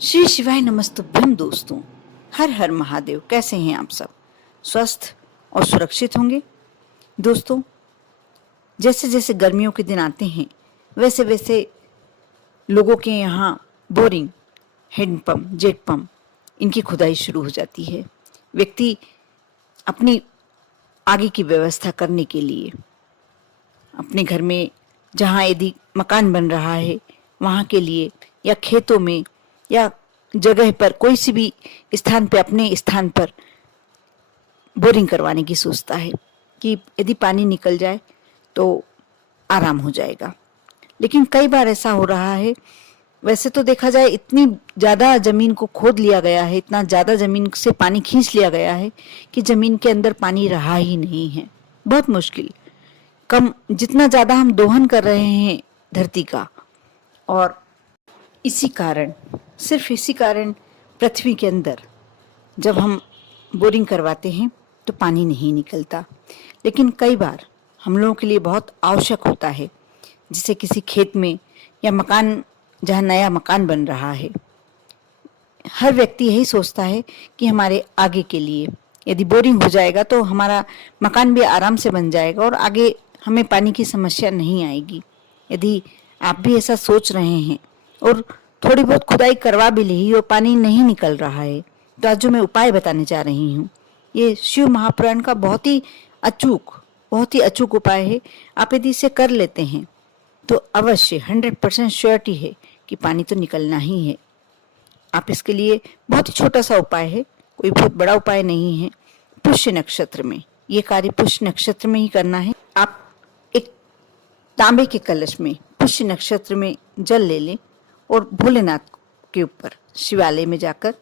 श्री शिवाय नमस्तुभ्यम दोस्तों। हर हर महादेव। कैसे हैं आप सब? स्वस्थ और सुरक्षित होंगे। दोस्तों, जैसे जैसे गर्मियों के दिन आते हैं वैसे वैसे लोगों के यहाँ बोरिंग, हैंडपम्प, जेट पम्प, इनकी खुदाई शुरू हो जाती है। व्यक्ति अपनी आगे की व्यवस्था करने के लिए अपने घर में, जहाँ यदि मकान बन रहा है वहाँ के लिए, या खेतों में, या जगह पर, कोई सी भी स्थान पे, अपने स्थान पर बोरिंग करवाने की सोचता है कि यदि पानी निकल जाए तो आराम हो जाएगा। लेकिन कई बार ऐसा हो रहा है, वैसे तो देखा जाए इतनी ज़्यादा ज़मीन को खोद लिया गया है, इतना ज़्यादा ज़मीन से पानी खींच लिया गया है कि ज़मीन के अंदर पानी रहा ही नहीं है। बहुत मुश्किल, कम, जितना ज़्यादा हम दोहन कर रहे हैं धरती का, और इसी कारण, सिर्फ इसी कारण पृथ्वी के अंदर जब हम बोरिंग करवाते हैं तो पानी नहीं निकलता। लेकिन कई बार हम लोगों के लिए बहुत आवश्यक होता है, जैसे किसी खेत में या मकान, जहाँ नया मकान बन रहा है। हर व्यक्ति यही सोचता है कि हमारे आगे के लिए यदि बोरिंग हो जाएगा तो हमारा मकान भी आराम से बन जाएगा और आगे हमें पानी की समस्या नहीं आएगी। यदि आप भी ऐसा सोच रहे हैं और थोड़ी बहुत खुदाई करवा भी ली और पानी नहीं निकल रहा है, तो आज जो मैं उपाय बताने जा रही हूँ, ये शिव महापुराण का बहुत ही अचूक उपाय है। आप यदि इसे कर लेते हैं तो अवश्य 100% श्योरिटी है कि पानी तो निकलना ही है। आप इसके लिए, बहुत ही छोटा सा उपाय है, कोई बहुत बड़ा उपाय नहीं है। पुष्य नक्षत्र में ये कार्य, पुष्य नक्षत्र में ही करना है। आप एक तांबे के कलश में पुष्य नक्षत्र में जल ले लें और भोलेनाथ के ऊपर, शिवालय में जाकर,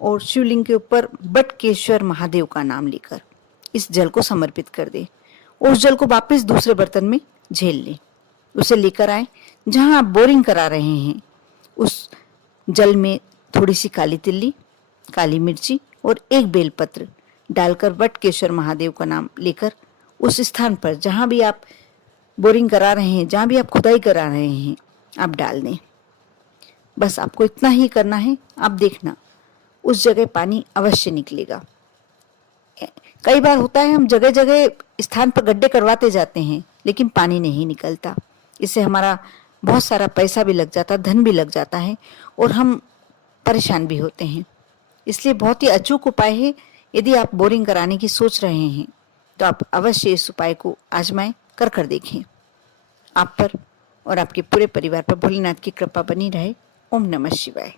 और शिवलिंग के ऊपर बटकेश्वर महादेव का नाम लेकर इस जल को समर्पित कर दें। उस जल को वापस दूसरे बर्तन में झेल लें, उसे लेकर आए जहां आप बोरिंग करा रहे हैं। उस जल में थोड़ी सी काली तिल्ली, काली मिर्ची और एक बेलपत्र डालकर बटकेश्वर महादेव का नाम लेकर उस स्थान पर जहां भी आप बोरिंग करा रहे हैं, जहां भी आप खुदाई करा रहे हैं, आप डाल दें। बस आपको इतना ही करना है। आप देखना उस जगह पानी अवश्य निकलेगा। कई बार होता है हम जगह जगह स्थान पर गड्ढे करवाते जाते हैं लेकिन पानी नहीं निकलता। इससे हमारा बहुत सारा पैसा भी लग जाता, धन भी लग जाता है और हम परेशान भी होते हैं। इसलिए बहुत ही अचूक उपाय है। यदि आप बोरिंग कराने की सोच रहे हैं तो आप अवश्य इस उपाय को आजमाएं, कर देखें। आप पर और आपके पूरे परिवार पर भोलेनाथ की कृपा बनी रहे। ओम नमः शिवाय।